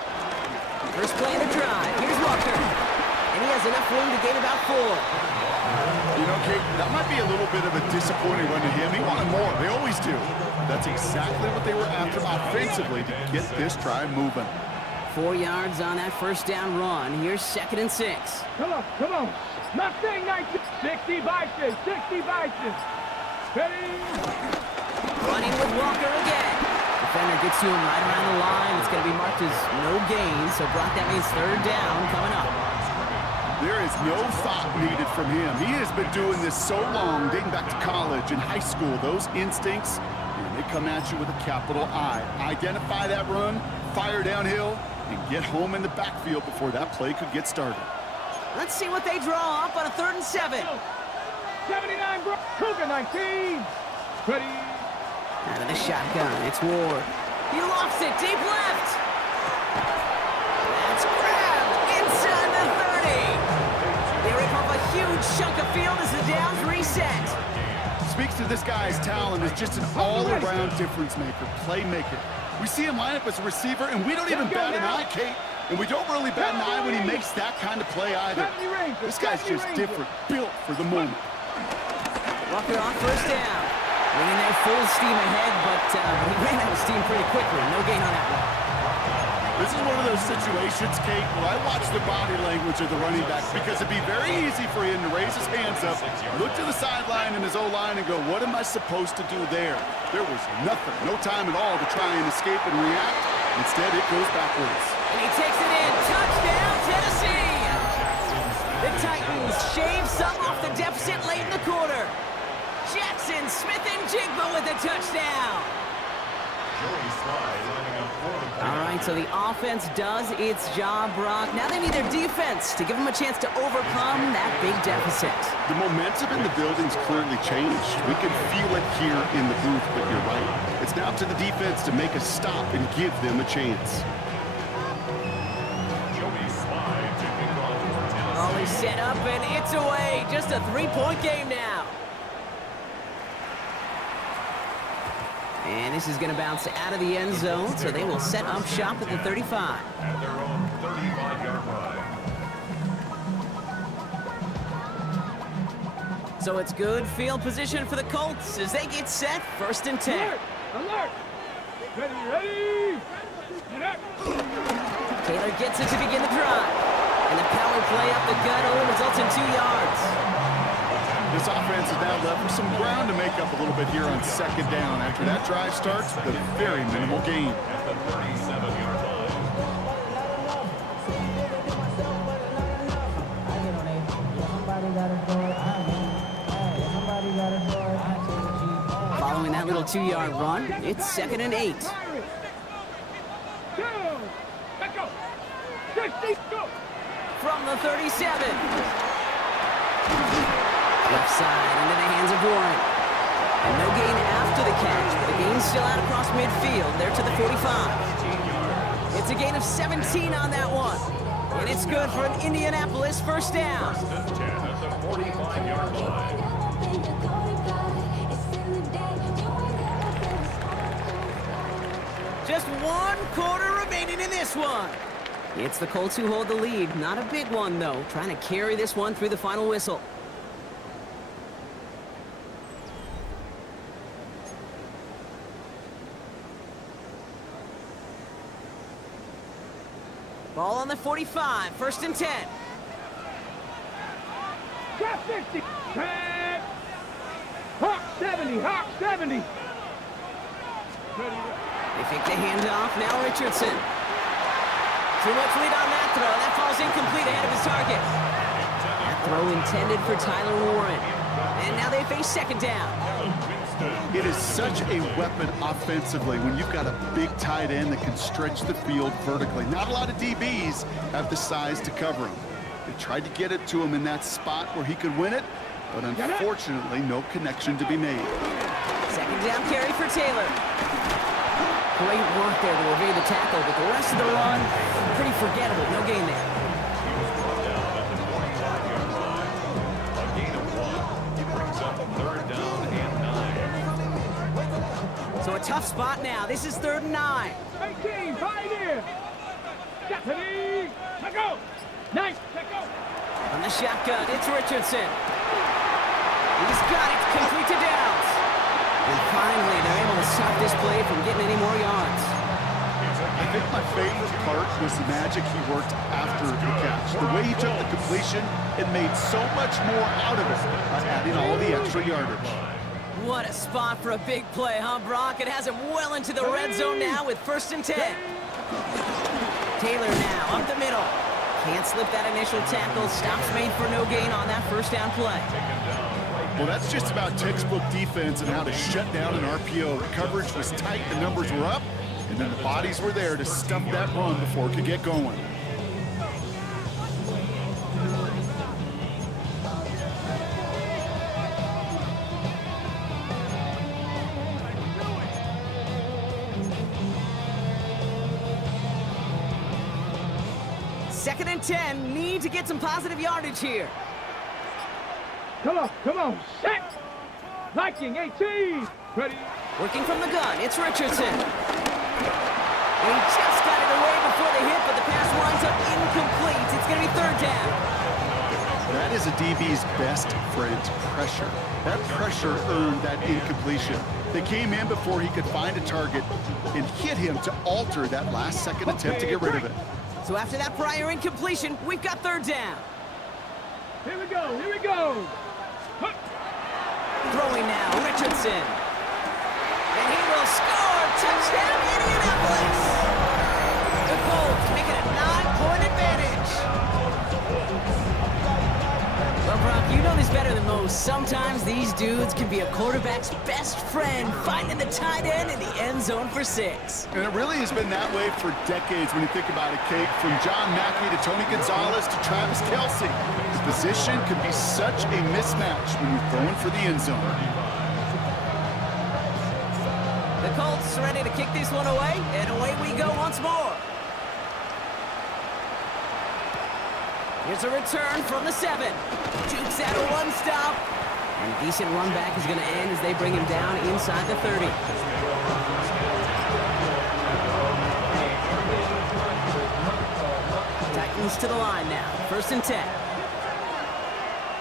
First play of the drive. Here's Walker. And he has enough room to gain about 4. You know, Kate, that might be a little bit of a disappointing run to him. He wanted more. They always do. That's exactly what they were after offensively to get this drive moving. 4 yards on that first down run. Here's second and 6. Come on, come on. Not saying 19. 60 Bison. 60 Bison. Ready. Running with Walker again. Defender gets to him right around the line. It's going to be marked as no gain. So, Brock, that means third down coming up. There is no thought needed from him. He has been doing this so long, dating back to college and high school. Those instincts, they come at you with a capital I. Identify that run, fire downhill, and get home in the backfield before that play could get started. Let's see what they draw up on a 3rd and 7. 79, bro. Cougar 19. Ready. Out of the shotgun, it's Ward. He lofts it deep left. That's grabbed inside the 30. They rip off a huge chunk of field as the downs reset. Speaks to this guy's talent as just an all-around difference maker, playmaker. We see him line up as a receiver, and we don't even bat an eye, Kate. And we don't really bat an eye when he makes that kind of play either. This guy's just different, built for the moment. Walker on first down. Winning there full steam ahead, but he ran out of steam pretty quickly. No gain on that one. This is one of those situations, Kate, where I watch the body language of the running back because it'd be very easy for him to raise his hands up, look to the sideline in his O-line and go, what am I supposed to do there? There was nothing, no time at all to try and escape and react. Instead, it goes backwards. And he takes it in. Touchdown, Tennessee! The Titans shave some off the deficit late in the quarter. Jackson, Smith, and Jigba with a touchdown. All right, so the offense does its job, Brock. Now they need their defense to give them a chance to overcome that big deficit. The momentum in the building's clearly changed. We can feel it here in the booth, but you're right. It's now up to the defense to make a stop and give them a chance. All is set up, and it's away. Just a 3-point game now. And this is going to bounce out of the end zone, so they will set up shop at the 35. At their own 35-yard line. So it's good field position for the Colts as they get set, 1st and 10. Alert! Alert! Ready, ready! Get up! Taylor gets it to begin the drive. And the power play up the gut only results in 2 yards. This offense is now left with some ground to make up a little bit here on 2nd down after that drive starts with a very minimal gain. At the 37-yard line. Following that little 2-yard run, it's 2nd and 8. 2. Let go. 60. Go. From the 37. Left side into the hands of Warren. And no gain after the catch, but a gain still out across midfield. There to the 45. It's a gain of 17 on that one. And it's good for an Indianapolis 1st down. 1st and 10 at the 45-yard line. Just 1 quarter remaining in this one. It's the Colts who hold the lead. Not a big one, though. Trying to carry this one through the final whistle. Ball on the 45, 1st and 10. Drop 60. 10. Hawk 70. Hawk 70. They fake the handoff. Now Richardson. Too much lead on that throw. That falls incomplete ahead of his target. That throw intended for Tyler Warren. And now they face 2nd down. It is such a weapon offensively when you've got a big tight end that can stretch the field vertically. Not a lot of DBs have the size to cover him. They tried to get it to him in that spot where he could win it, but unfortunately, no connection to be made. 2nd down carry for Taylor. Great work there to evade the tackle, but the rest of the run, pretty forgettable. No gain there. He was brought down at the 45-yard line. A gain of 1. He brings up 3rd down and 9. So a tough spot now. This is 3rd and 9. 18, pioneer. Stephanie, let go. Nice, let go. On the shotgun, it's Richardson. He's got it, complete to Downs. And finally, they're able to stop this play from getting any more yards. I think my favorite part was the magic he worked after the catch. The way he took the completion and made so much more out of it by adding all the extra yardage. What a spot for a big play, huh, Brock? It has him well into the red zone now with 1st and 10. Taylor now up the middle. Can't slip that initial tackle. Stops made for no gain on that 1st down play. Well, that's just about textbook defense and how to shut down an RPO. The coverage was tight, the numbers were up, and then the bodies were there to stump that run before it could get going. Second and 10, need to get some positive yardage here. Come on, set. Viking 18. Ready. Working from the gun, it's Richardson. He just got it away before the hit, but the pass winds up incomplete. It's going to be 3rd down. That is a DB's best friend, pressure. That pressure earned that incompletion. They came in before he could find a target and hit him to alter that last-second attempt to get rid of it. So after that prior incompletion, we've got 3rd down. Here we go. Throwing now, Richardson. And he will score! Touchdown, Indianapolis! The Colts make it a 9-point advantage. Well, Brock, you know this better than most. Sometimes these dudes can be a quarterback's best friend, finding the tight end in the end zone for 6. And it really has been that way for decades when you think about it, Kate. From John Mackey to Tony Gonzalez to Travis Kelce. The position can be such a mismatch when you're throwing for the end zone. The Colts ready to kick this one away, and away we go once more. Here's a return from the 7. Jukes out a 1-stop. And a decent run back is going to end as they bring him down inside the 30. Titans to the line now. 1st and 10.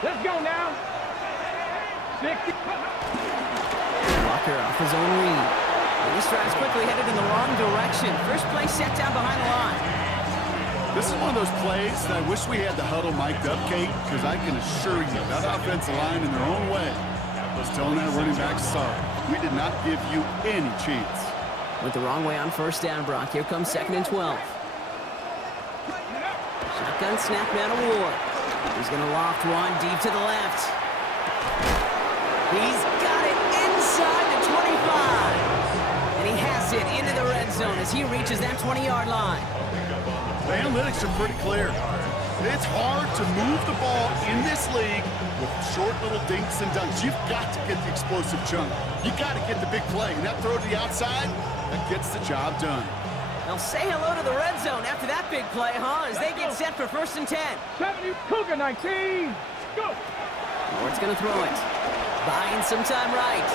Let's go now. 60. Walker off his own read. And he strides quickly, headed in the wrong direction. First play set down behind the line. This is one of those plays that I wish we had the huddle mic'd up, Kate, because I can assure you that offensive line in their own way was telling that running back, sorry, we did not give you any chance. Went the wrong way on 1st down, Brock. Here comes 2nd and 12. Shotgun snap now to Ward. He's going to loft one deep to the left. He's got it inside the 25. And he has it into the red zone as he reaches that 20-yard line. The analytics are pretty clear. It's hard to move the ball in this league with short little dinks and dunks. You've got to get the explosive chunk. You got to get the big play. And that throw to the outside, that ggets the job done. They'll say hello to the red zone after that big play, huh? As they get set for 1st and 10. 70, Cougar 19. Go. Ward's going to throw it. Buying some time right.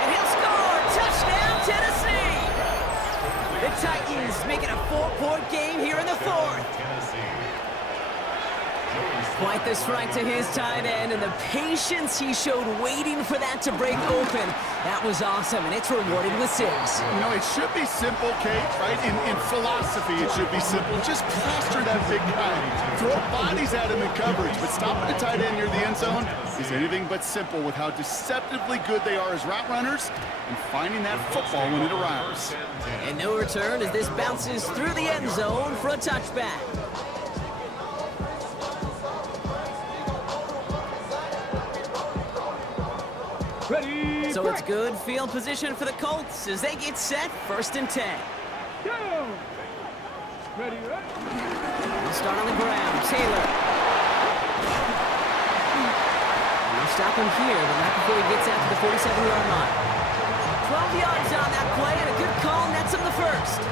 And he'll score! Touchdown, Tennessee! The Titans make it a 4-point game here in the 4th. Tennessee. Joey Quite the strike to his tight end, and the patience he showed waiting for that to break open. That was awesome, and it's rewarded with 6. You know, it should be simple, Kate, right? In philosophy, it should be simple. Just plaster that big guy. Throw bodies at him in coverage, but stopping a tight end near the end zone is anything but simple with how deceptively good they are as route runners and finding that football when it arrives. And no return as this bounces through the end zone for a touchback. Ready, So it's break. good field position for the Colts as they get set 1st and 10. Go. Ready, ready. We'll start on the ground. Taylor. We'll stop him here, but not before he gets out to the 47-yard line. 12 yards on that play, and a good call nets him the 1st.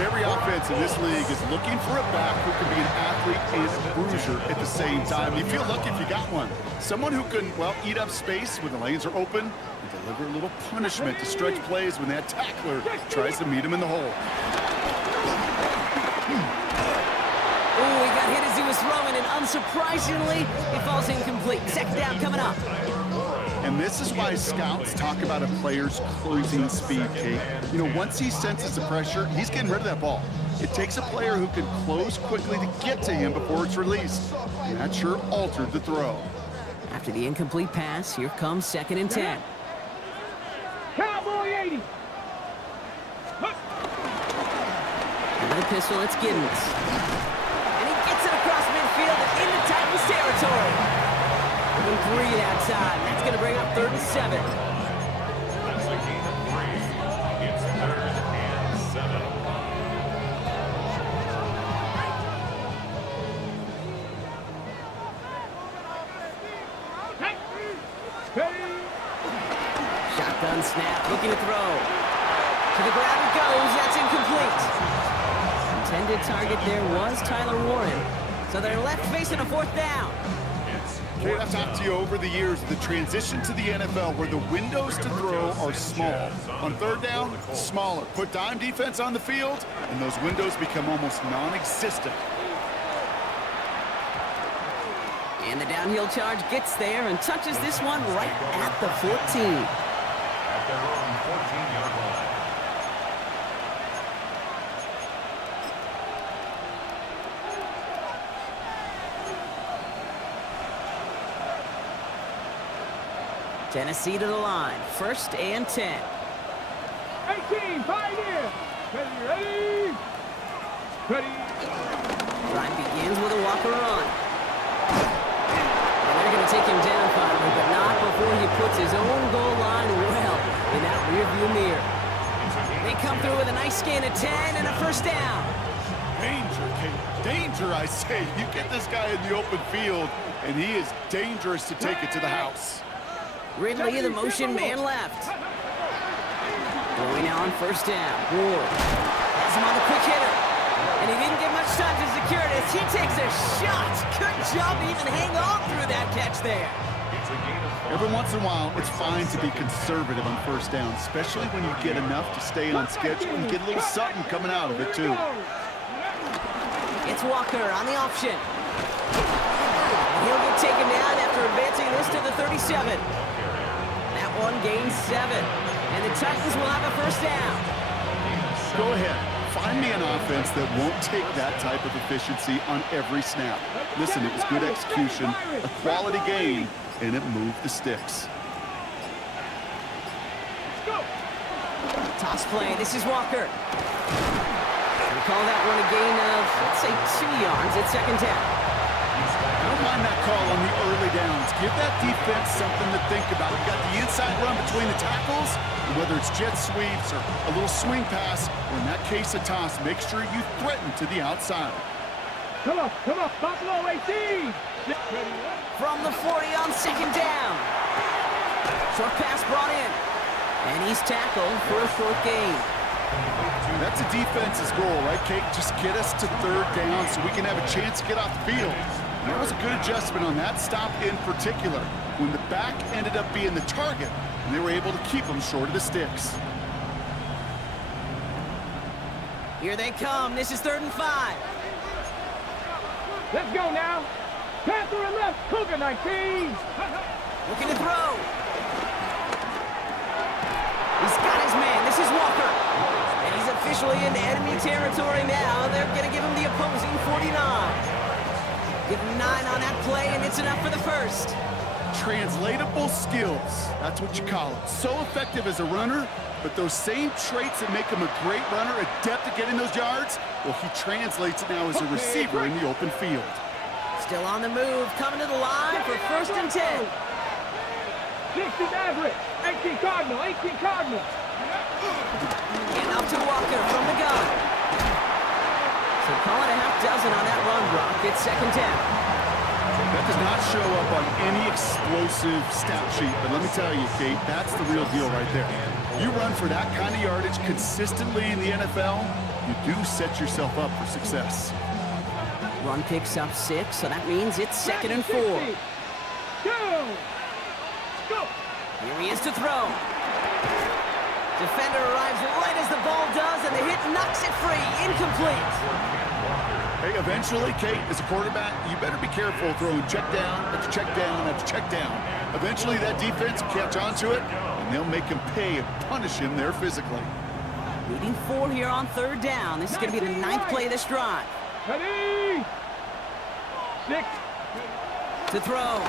Every offense in this league is looking for a back who can be an athlete and a bruiser at the same time. You feel lucky if you got one. Someone who can, well, eat up space when the lanes are open and deliver a little punishment to stretch plays when that tackler tries to meet him in the hole. Oh, he got hit as he was throwing, and unsurprisingly, he falls incomplete. 2nd down coming up. And this is why scouts talk about a player's closing speed, Kate. You know, once he senses the pressure, he's getting rid of that ball. It takes a player who can close quickly to get to him before it's released. And that sure altered the throw. After the incomplete pass, here comes 2nd and 10. Cowboy 80. Another pistol, it's Giddens. And he gets it across midfield and into Titans territory. 3 that time. That's going to bring up 3rd and 7. That's a gain of 3. It's 3rd and 7. Ready. Shotgun snap, looking to throw. To the ground it goes. That's incomplete. Intended target there was Tyler Warren. So they're left facing a 4th down. Kate, I've talked to you over the years, the transition to the NFL where the windows to throw are small. On 3rd down, smaller. Put dime defense on the field, and those windows become almost non-existent. And the downhill charge gets there and touches this one right at the 14. At their own 14-yard line. Tennessee to the line. 1st and 10. 18, pioneer. Ready, ready. Ready. Drive begins with a Walker run. And they're going to take him down finally, but not before he puts his own goal line well in that rearview mirror. They come through with a nice gain of 10 and a 1st down. Danger, Kate. Danger, I say. You get this guy in the open field, and he is dangerous to take it to the house. Ridley, the motion man left. Going now on 1st down. Ward has him on the quick hitter. And he didn't get much time to secure it as he takes a shot. Good job to even hang on through that catch there. It's a gain of 5. Every once in a while, it's fine to be conservative on 1st down, especially when you get enough to stay on schedule and get a little something coming out of it, too. It's Walker on the option. He'll get taken down after advancing this to the 37. That one gains 7. And the Titans will have a 1st down. Go ahead. Find me an offense that won't take that type of efficiency on every snap. Listen, it was good execution, a quality game, and it moved the sticks. Toss play. This is Walker. We call that one a gain of, let's say, 2 yards at 2nd down. I don't mind that call on the early downs. Give that defense something to think about. You got the inside run between the tackles, and whether it's jet sweeps or a little swing pass, or in that case a toss, make sure you threaten to the outside. Come on, Buffalo 18. From the 40 on 2nd down. Short pass brought in. And he's tackled for a short gain. That's a defense's goal, right, Kate? Just get us to 3rd down so we can have a chance to get off the field. And that was a good adjustment on that stop in particular, when the back ended up being the target, and they were able to keep him short of the sticks. Here they come. This is 3rd and 5. Let's go now. Panther and left. Cougar 19. Looking to throw. He's got his man. This is Walker. And he's officially into enemy territory now. They're going to give him the opposing 49. Give him 9 on that play, and it's enough for the first. Translatable skills. That's what you call it. So effective as a runner, but those same traits that make him a great runner, adept at getting those yards, well, he translates it now as a receiver in the open field. Still on the move, coming to the line for 1st and 10. 60 Maverick. 18 Cardinal. 18 Cardinal. And up to Walker from the gun. So call it a half dozen on that run block. It's 2nd down. That does not show up on any explosive stat sheet, but let me tell you, Kate, that's the real deal right there. You run for that kind of yardage consistently in the NFL, you do set yourself up for success. Run picks up 6, so that means it's 2nd and 4. Go! Go! Here he is to throw. Defender arrives right as the ball does, and the hit knocks it free. Incomplete. Hey, eventually, Kate, as a quarterback, you better be careful throwing check down after check down after check down. Eventually, that defense will catch on to it, and they'll make him pay and punish him there physically. Needing 4 here on 3rd down. This is going to be the 9th play of this drive. Ready? 6. To throw.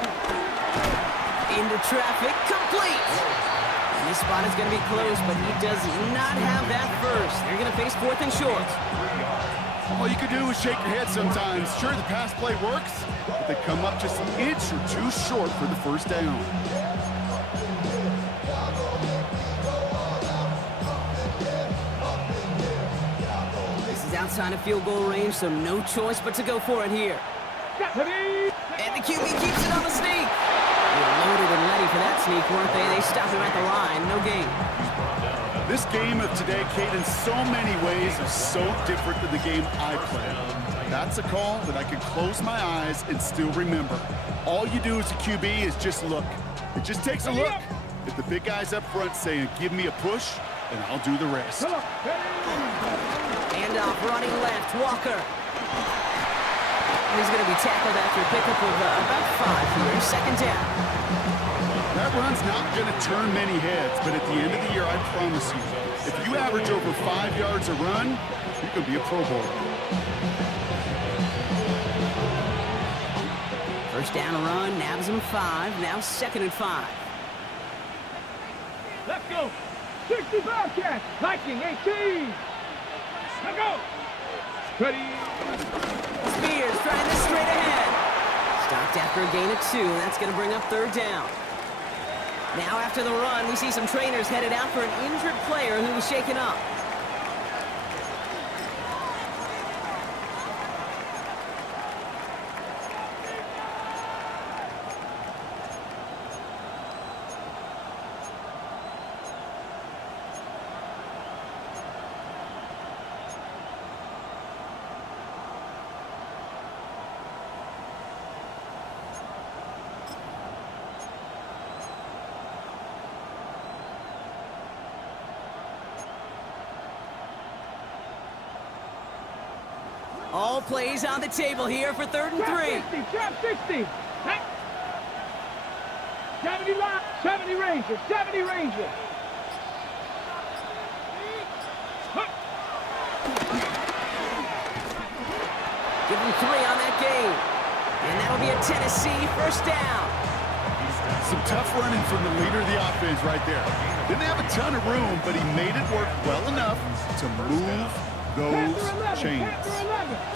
Into traffic. Complete. And this spot is going to be close, but he does not have that first. They're going to face 4th and short. All you can do is shake your head sometimes. Sure, the pass play works, but they come up just an inch or 2 short for the 1st down. This is outside of field goal range, so no choice but to go for it here. And the QB keeps it on the sneak. They're loaded and ready for that sneak, weren't they? They stopped him at the line. No gain. This game of today, Kate, in so many ways is so different than the game I played. That's a call that I can close my eyes and still remember. All you do as a QB is just look. It just takes a look. If the big guy's up front saying, give me a push, then I'll do the rest. And off, running left, Walker. And he's going to be tackled after a pickup of about 5 here. 2nd down. That run's not going to turn many heads, but at the end of the year, I promise you, if you average over 5 yards a run, you can be a Pro Bowler. 1st down run, nabs him 5, now 2nd and 5. Let's go. 60 Bobcats. Viking 18. Let's go. Ready. Spears trying this straight ahead. Stopped after a gain of 2, and that's going to bring up 3rd down. Now after the run, we see some trainers headed out for an injured player who was shaken up. All plays on the table here for 3rd and 3. Trap 60. 70 line. 70 Rangers. 70 Rangers. Give him 3 on that game. And that'll be a Tennessee 1st down. Some tough running from the leader of the offense right there. Didn't have a ton of room, but he made it work well enough to move those chains.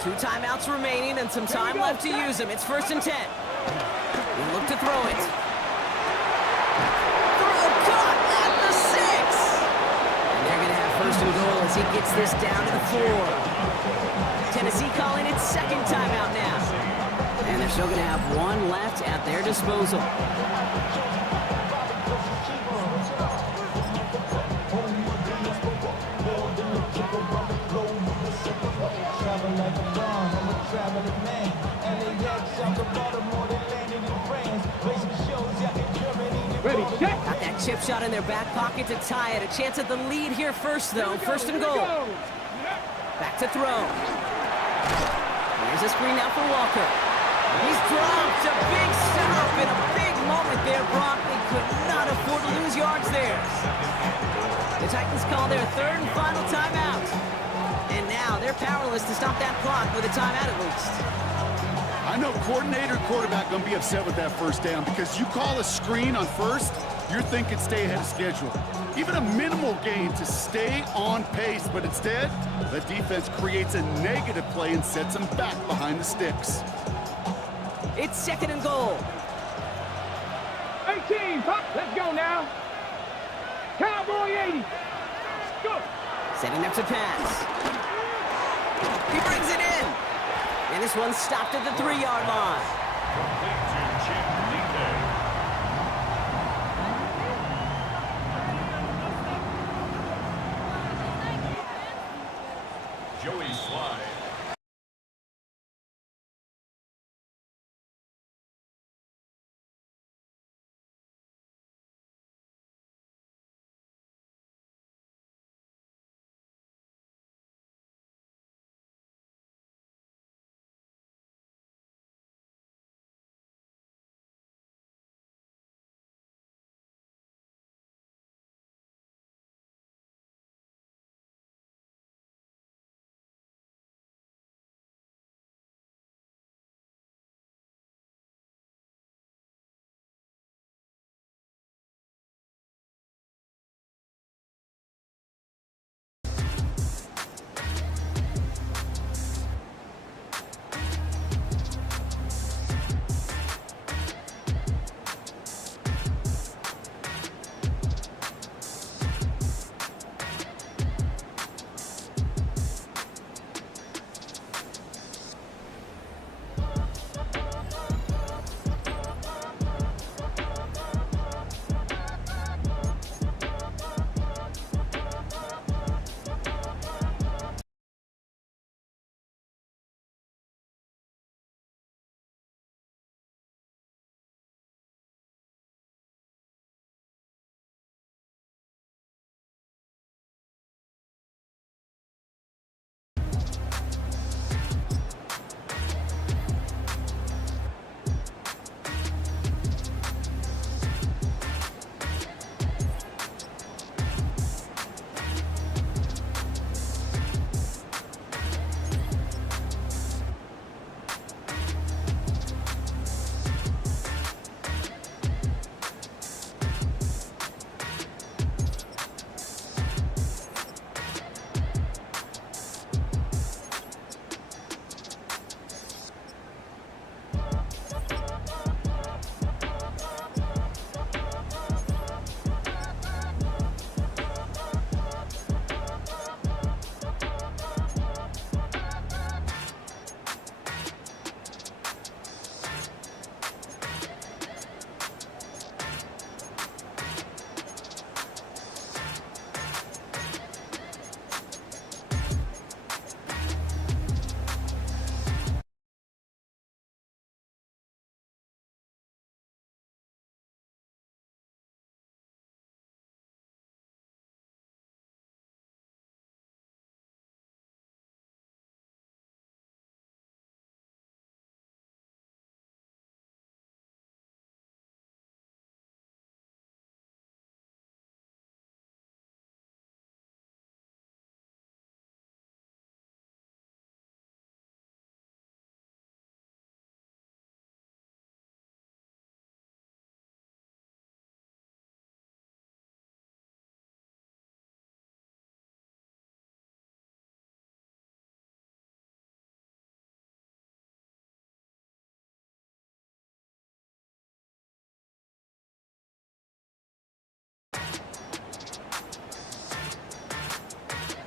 2 timeouts remaining and some time left to use them. It's 1st and 10. We'll look to throw it. Throw caught at the 6. And they're going to have 1st and goal as he gets this down to the 4. Tennessee calling it 2nd timeout now. And they're still going to have 1 left at their disposal. Ready, check. Got that chip shot in their back pocket to tie it. A chance at the lead here first, though. 1st and goal. Back to throw. Here's a screen now for Walker. He's dropped a big stop in a big moment there, Brock. They could not afford to lose yards there. The Titans call their third and final timeout. And now they're powerless to stop that clock with a timeout at least. I know coordinator quarterback going to be upset with that first down because you call a screen on first, you're thinking stay ahead of schedule. Even a minimal gain to stay on pace, but instead, the defense creates a negative play and sets them back behind the sticks. It's second and goal. 18, pop. Let's go now. Cowboy 80. Go. Setting up to pass. He brings it in. And this one's stopped at the 3-yard line.